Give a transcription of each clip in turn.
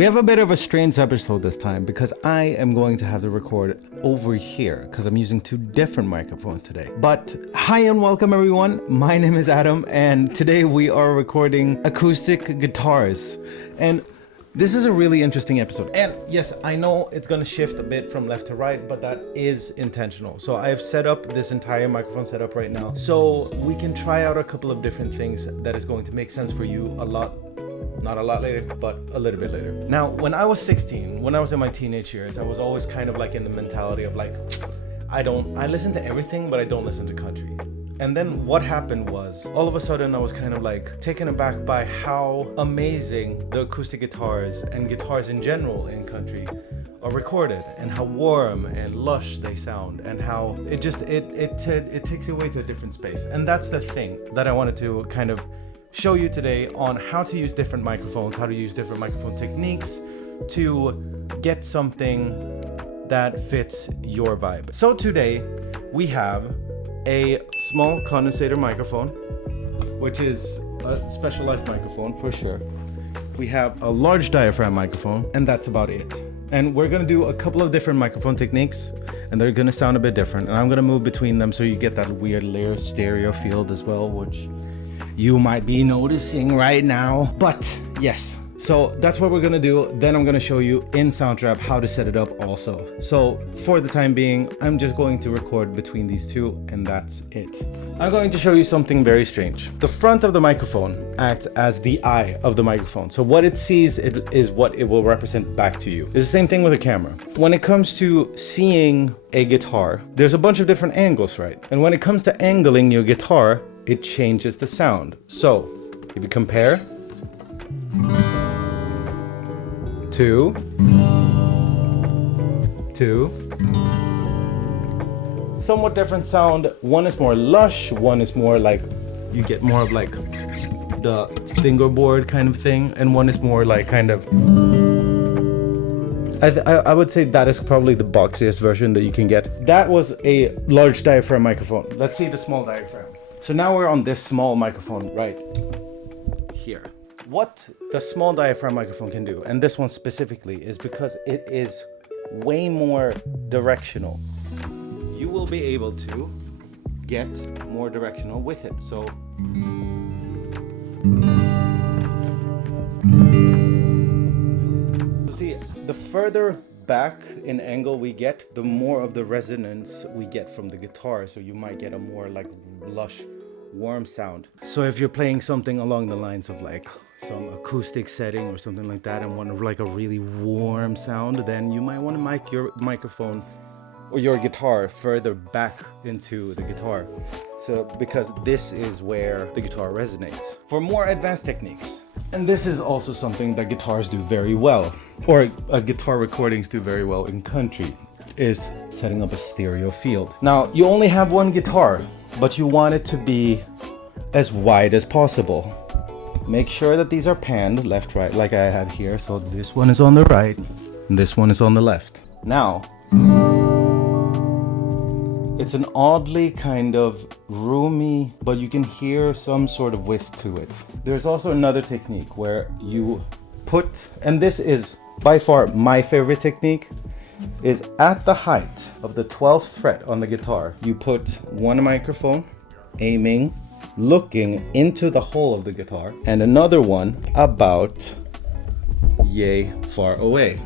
We have a bit of a strange episode this time because I am going to have to record over here because I'm using two different microphones today. But hi and welcome everyone. My name is Adam and today we are recording acoustic guitars. And this is a really interesting episode. And yes, I know it's going to shift a bit from left to right, but that is intentional. So I've set up this entire microphone setup right now so we can try out a couple of different things that is going to make sense for you not a lot later, but a little bit later. Now, when I was 16, when I was in my teenage years, I was always kind of like in the mentality of like, I listen to everything, but I don't listen to country. And then what happened was, all of a sudden I was kind of like taken aback by how amazing the acoustic guitars and guitars in general in country are recorded, and how warm and lush they sound, and how it takes you away to a different space. And that's the thing that I wanted to kind of show you today on how to use different microphones, how to use different microphone techniques to get something that fits your vibe. So today we have a small condensator microphone, which is a specialized microphone for sure. We have a large diaphragm microphone, and that's about it. And we're gonna do a couple of different microphone techniques, and they're gonna sound a bit different. And I'm gonna move between them so you get that weird layer stereo field as well, which you might be noticing right now. But yes, so that's what we're gonna do. Then I'm gonna show you in Soundtrap how to set it up also. So for the time being, I'm just going to record between these two, and that's it. I'm going to show you something very strange. The front of the microphone acts as the eye of the microphone. So what it sees is what it will represent back to you. It's the same thing with a camera. When it comes to seeing a guitar, there's a bunch of different angles, right? And when it comes to angling your guitar, it changes the sound. So if you compare two, somewhat different sound. One is more lush, one is more like, you get more of like the fingerboard kind of thing, and one is more like kind of, I would say that is probably the boxiest version that you can get. That was a large diaphragm microphone. Let's see the small diaphragm. So now we're on this small microphone right here. What the small diaphragm microphone can do, and this one specifically, is because it is way more directional. You will be able to get more directional with it. So see, the further back in angle we get, the more of the resonance we get from the guitar. So you might get a more like lush, warm sound. So if you're playing something along the lines of like some acoustic setting or something like that and want like a really warm sound, then you might want to mic your microphone or your guitar further back into the guitar. So because this is where the guitar resonates. For more advanced techniques, and this is also something that guitars do very well, or guitar recordings do very well in country, is setting up a stereo field. Now, you only have one guitar, but you want it to be as wide as possible. Make sure that these are panned left, right, like I had here. So this one is on the right, and this one is on the left. Now, it's an oddly kind of roomy, but you can hear some sort of width to it. There's also another technique where you put, and this is by far my favorite technique, is at the height of the 12th fret on the guitar, you put one microphone aiming, looking into the hole of the guitar, and another one about yay far away.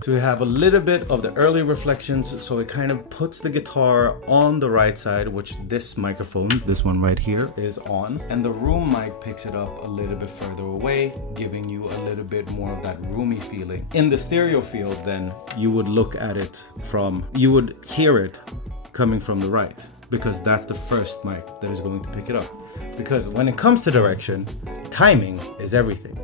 So we have a little bit of the early reflections, so it kind of puts the guitar on the right side, which this microphone, this one right here, is on. And the room mic picks it up a little bit further away, giving you a little bit more of that roomy feeling. In the stereo field, then, you would look at it you would hear it coming from the right, because that's the first mic that is going to pick it up. Because when it comes to direction, timing is everything.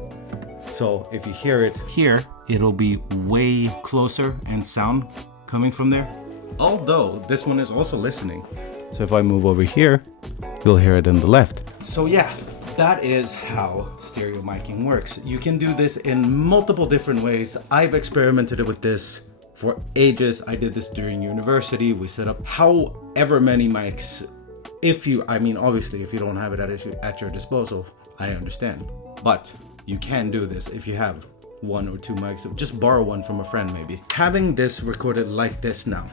So if you hear it here, it'll be way closer and sound coming from there. Although this one is also listening. So if I move over here, you'll hear it in the left. So yeah, that is how stereo miking works. You can do this in multiple different ways. I've experimented with this for ages. I did this during university. We set up however many mics. I mean, obviously, if you don't have it at your disposal, I understand. But you can do this if you have 1 or 2 mics. Just borrow one from a friend maybe. Having this recorded like this now.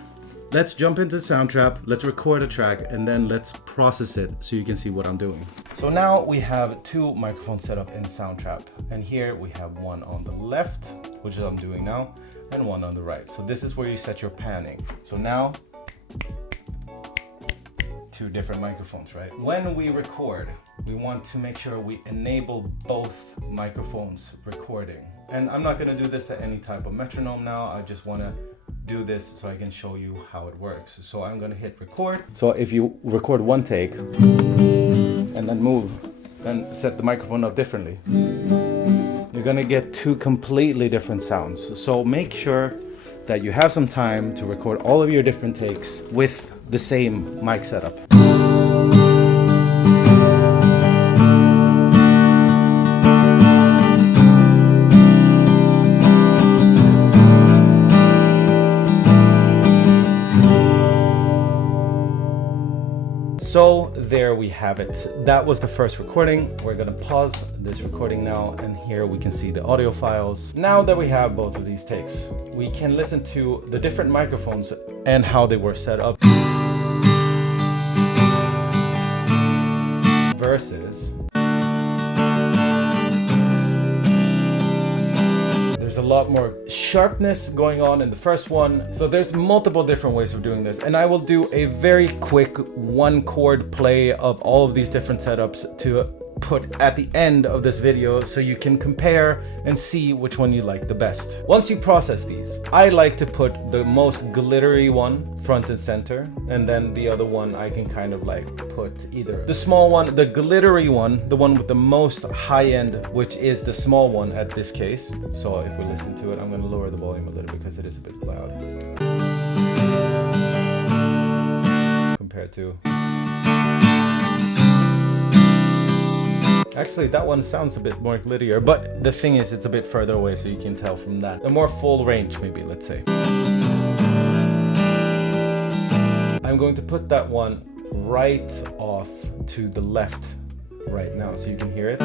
Let's jump into Soundtrap, let's record a track, and then let's process it so you can see what I'm doing. So now we have 2 microphones set up in Soundtrap. And here we have one on the left, which is what I'm doing now, and one on the right. So this is where you set your panning. So now, 2 different microphones, right? When we record, we want to make sure we enable both microphones recording. And I'm not gonna do this to any type of metronome now. I just wanna do this so I can show you how it works. So I'm gonna hit record. So if you record 1 take and then move, then set the microphone up differently, you're gonna get 2 completely different sounds. So make sure that you have some time to record all of your different takes with the same mic setup. So there we have it. That was the first recording. We're gonna pause this recording now, and here we can see the audio files. Now that we have both of these takes, we can listen to the different microphones and how they were set up. Versus there's a lot more sharpness going on in the first one. So there's multiple different ways of doing this. And I will do a very quick 1 chord play of all of these different setups to put at the end of this video so you can compare and see which one you like the best. Once you process these, I like to put the most glittery one front and center, and then the other one I can kind of like put either the small one, the glittery one, the one with the most high end, which is the small one at this case. So if we listen to it, I'm going to lower the volume a little because it is a bit loud compared to. Actually, that one sounds a bit more glitterier, but the thing is, it's a bit further away, so you can tell from that. A more full range, maybe, let's say. I'm going to put that one right off to the left right now, so you can hear it.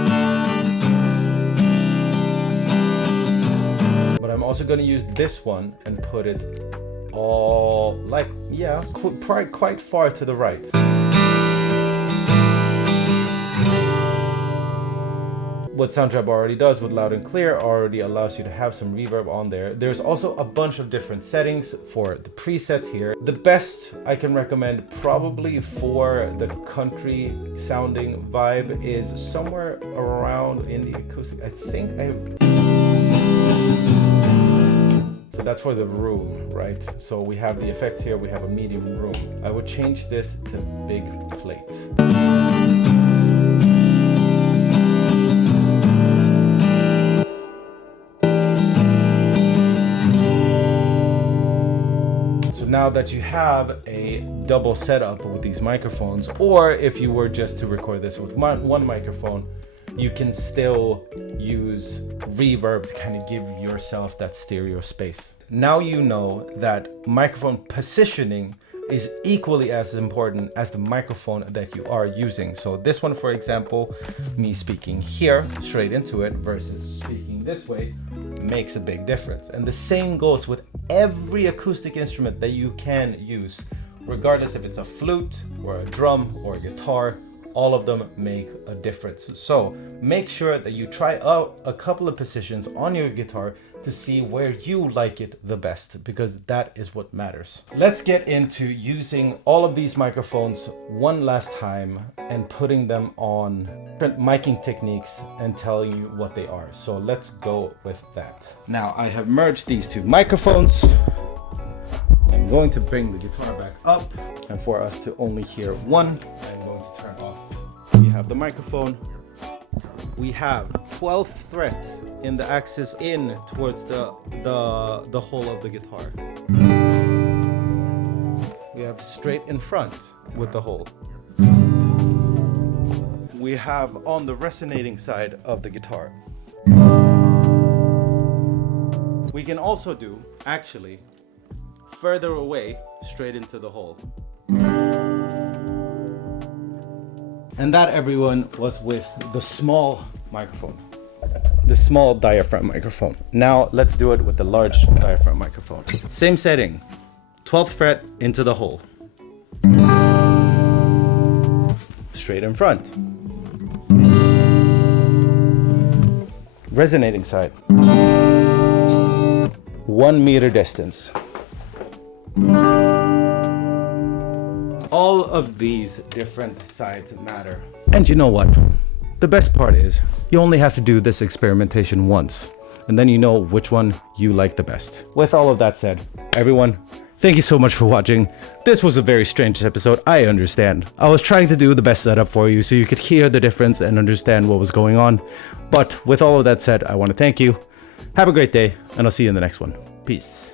But I'm also going to use this one and put it all, like, yeah, quite far to the right. What Soundtrap already does with loud and clear already allows you to have some reverb on there. There's also a bunch of different settings for the presets here. The best I can recommend probably for the country sounding vibe is somewhere around in the acoustic. So that's for the room, right? So we have the effect here, we have a medium room. I would change this to big plate. Now that you have a double setup with these microphones, or if you were just to record this with one microphone, you can still use reverb to kind of give yourself that stereo space. Now you know that microphone positioning is equally as important as the microphone that you are using. So this one, for example, me speaking here straight into it versus speaking this way makes a big difference. And the same goes with every acoustic instrument that you can use, regardless if it's a flute or a drum or a guitar. All of them make a difference. So make sure that you try out a couple of positions on your guitar to see where you like it the best, because that is what matters. Let's get into using all of these microphones one last time and putting them on different miking techniques and telling you what they are. So let's go with that. Now I have merged these 2 microphones. I'm going to bring the guitar back up, and for us to only hear one, I'm going to turn off. We have the microphone. We have 12th fret in the axis in towards the hole of the guitar. We have straight in front with the hole. We have on the resonating side of the guitar. We can also do, actually, further away, straight into the hole. And that, everyone, was with the small microphone. The small diaphragm microphone. Now let's do it with the large diaphragm microphone. Same setting, 12th fret into the hole. Straight in front. Resonating side. 1 meter distance. All of these different sides matter. And you know what? The best part is you only have to do this experimentation once, and then you know which one you like the best. With all of that said, everyone, thank you so much for watching. This was a very strange episode, I understand. I was trying to do the best setup for you so you could hear the difference and understand what was going on. But with all of that said, I want to thank you. Have a great day, and I'll see you in the next one. Peace.